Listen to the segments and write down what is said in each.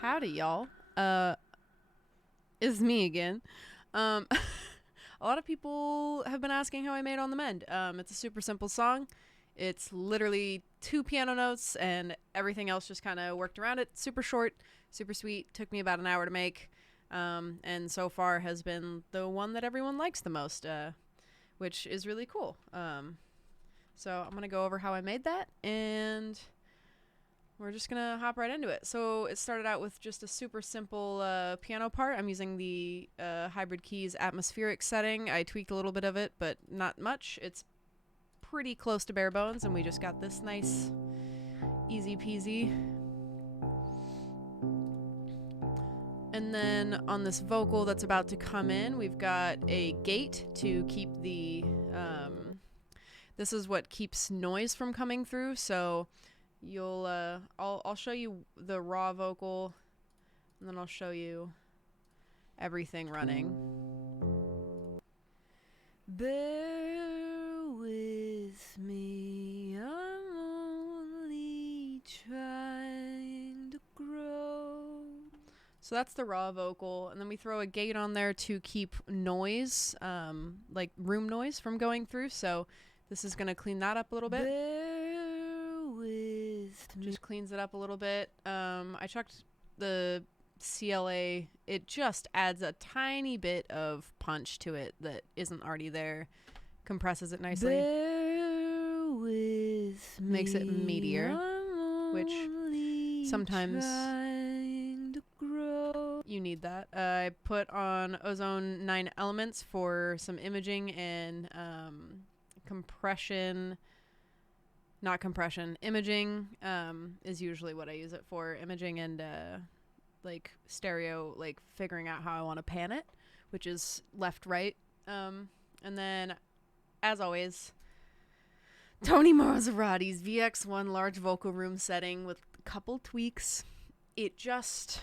Howdy, y'all. It's me again. A lot of people have been asking how I made On the Mend. It's a super simple song. It's literally 2 piano notes and everything else just kind of worked around it. Super short, super sweet. Took me about an hour to make. And so far has been the one that everyone likes the most, which is really cool. So I'm going to go over how I made that, and we're just going to hop right into it. So it started out with just a super simple piano part. I'm using the Hybrid Keys atmospheric setting. I tweaked a little bit of it, but not much. It's pretty close to bare bones, and we just got this nice, easy peasy. And then on this vocal that's about to come in, we've got a gate to keep the... this is what keeps noise from coming through, so... I'll show you the raw vocal, and then I'll show you everything running. Bear with me, I'm only trying to grow. So that's the raw vocal, and then we throw a gate on there to keep noise, like room noise from going through, so this is going to clean that up a little bit. Just cleans it up a little bit. I checked the CLA. It just adds a tiny bit of punch to it that isn't already there. Compresses it nicely. Makes it meatier, which sometimes you need that. I put on Ozone 9 Elements for some imaging and compression. Not compression. Imaging is usually what I use it for. Imaging and like stereo, like figuring out how I want to pan it, which is left, right. And then, as always, Tony Maserati's VX1 large vocal room setting with a couple tweaks. It just...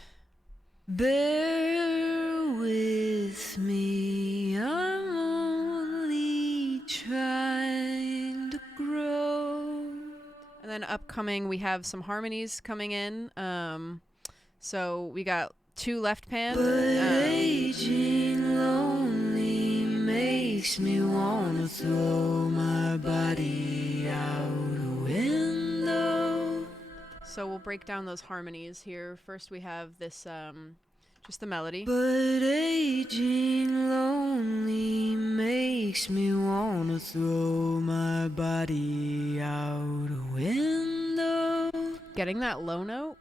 Bear with me, I'm only trying to grow. And then upcoming, we have some harmonies coming in. So we got 2 left pan. Aging lonely makes me wanna throw my body out a window. So we'll break down those harmonies here. First we have this, just the melody. But aging lonely makes me wanna throw my body out a window. Getting that low note.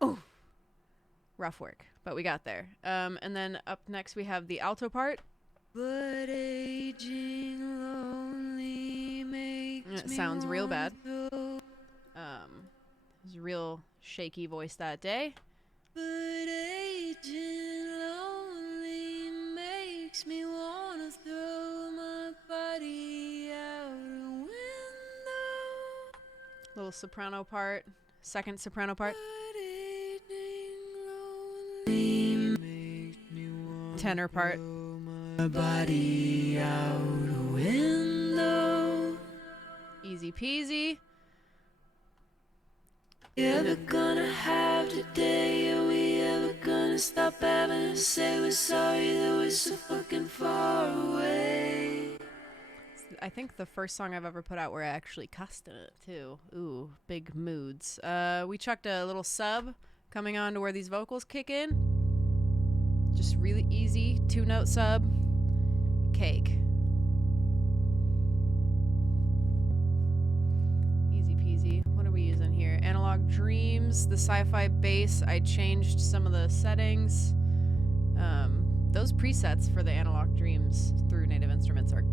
Oh, rough work, but we got there. And then up next we have the alto part. But aging lonely makes me sounds real bad. It was a real shaky voice that day. But aging lonely makes me wanna throw my body out a window. Little soprano part, second soprano part. Tenor part. My body out a window. Easy peasy. You ever gonna have today? Are we ever gonna stop having and say we're sorry that we're so fucking far away? I think the first song I've ever put out where I actually cussed in it too. Ooh, big moods. We chucked a little sub coming on to where these vocals kick in. Just really easy 2-note sub. Cake. Easy peasy. What are we using here? Analog Dreams, the sci-fi bass. I changed some of the settings. Those presets for the Analog Dreams through Native Instruments are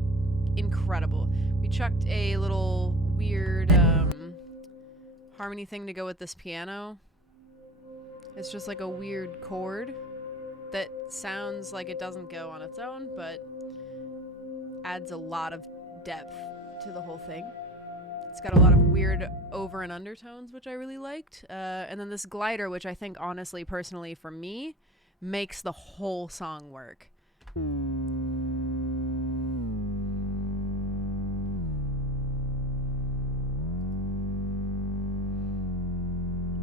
incredible. We chucked a little weird harmony thing to go with this piano. It's just like a weird chord that sounds like it doesn't go on its own, but adds a lot of depth to the whole thing. It's got a lot of weird over and undertones, which I really liked. And then this glider, which I think honestly, personally, for me, makes the whole song work.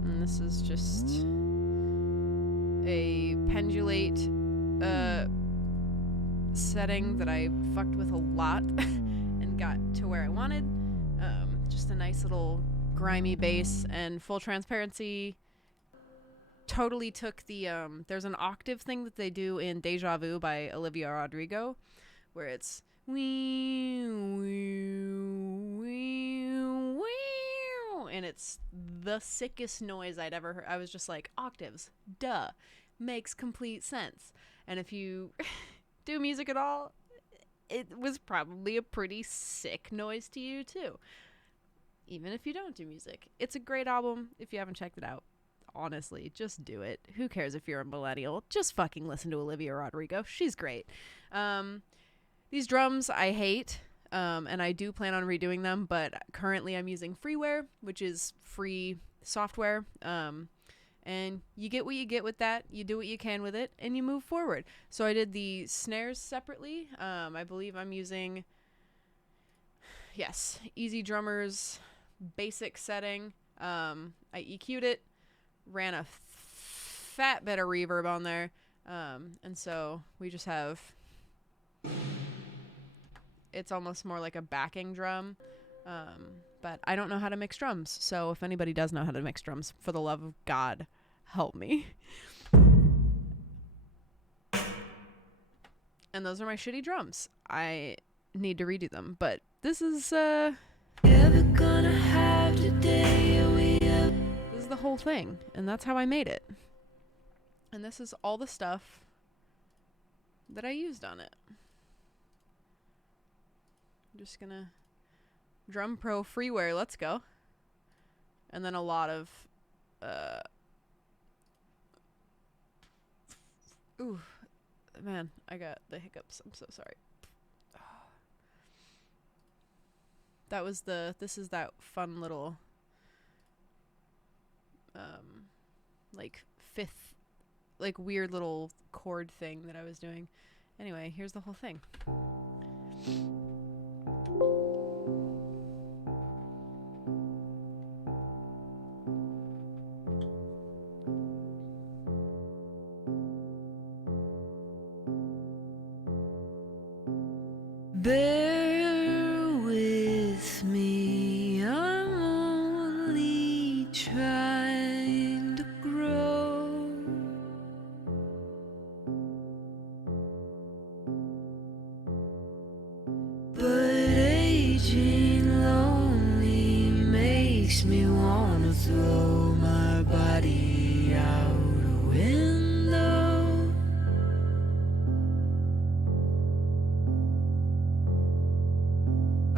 And this is just a pendulate setting that I fucked with a lot and got to where I wanted. Just a nice little grimy bass, and full transparency, totally took the there's an octave thing that they do in Deja Vu by Olivia Rodrigo where it's wee, wee, wee, wee, and it's the sickest noise I'd ever heard. I was just like, octaves, duh, makes complete sense. And if you do music at all, it was probably a pretty sick noise to you too. Even if you don't do music. It's a great album if you haven't checked it out. Honestly, just do it. Who cares if you're a millennial? Just fucking listen to Olivia Rodrigo. She's great. These drums I hate, and I do plan on redoing them, but currently I'm using Freeware, which is free software. And you get what you get with that. You do what you can with it, and you move forward. So I did the snares separately. I believe I'm using, yes, Easy Drummers basic setting. I EQ'd it, ran a fat bit of reverb on there, and so we just have, it's almost more like a backing drum, but I don't know how to mix drums, so if anybody does know how to mix drums, for the love of God, help me. And those are my shitty drums. I need to redo them, but this is ever gonna have today, this is the whole thing, and that's how I made it. And this is all the stuff that I used on it. I'm just gonna Drum Pro Freeware, let's go. And then a lot of ooh, man, I got the hiccups. I'm so sorry. That was this is that fun little like fifth, like weird little chord thing that I was doing. Anyway, here's the whole thing. Bear with me, I'm only trying to grow. But aging lonely makes me wanna throw my body out a window.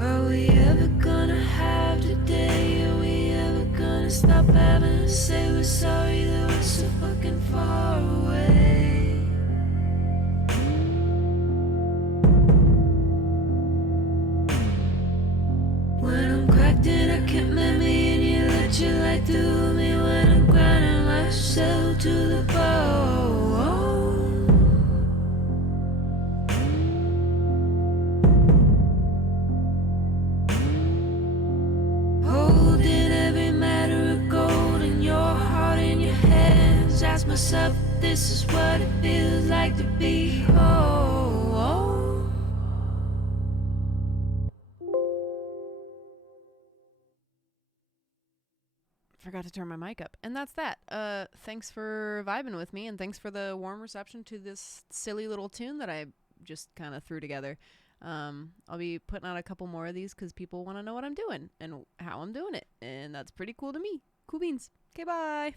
Are we ever gonna have today? Are we ever gonna stop having to say we're sorry that we're so fucking far away? When I'm cracked and I can't let me in, you let your light through me. When I'm grinding myself to the bone. Holding every matter of gold in your heart, in your hands. Ask myself, this is what it feels like to be whole. Forgot to turn my mic up. And that's that. Thanks for vibing with me, and thanks for the warm reception to this silly little tune that I just kind of threw together. I'll be putting out a couple more of these because people want to know what I'm doing and how I'm doing it, and that's pretty cool to me. Cool beans. Okay, bye.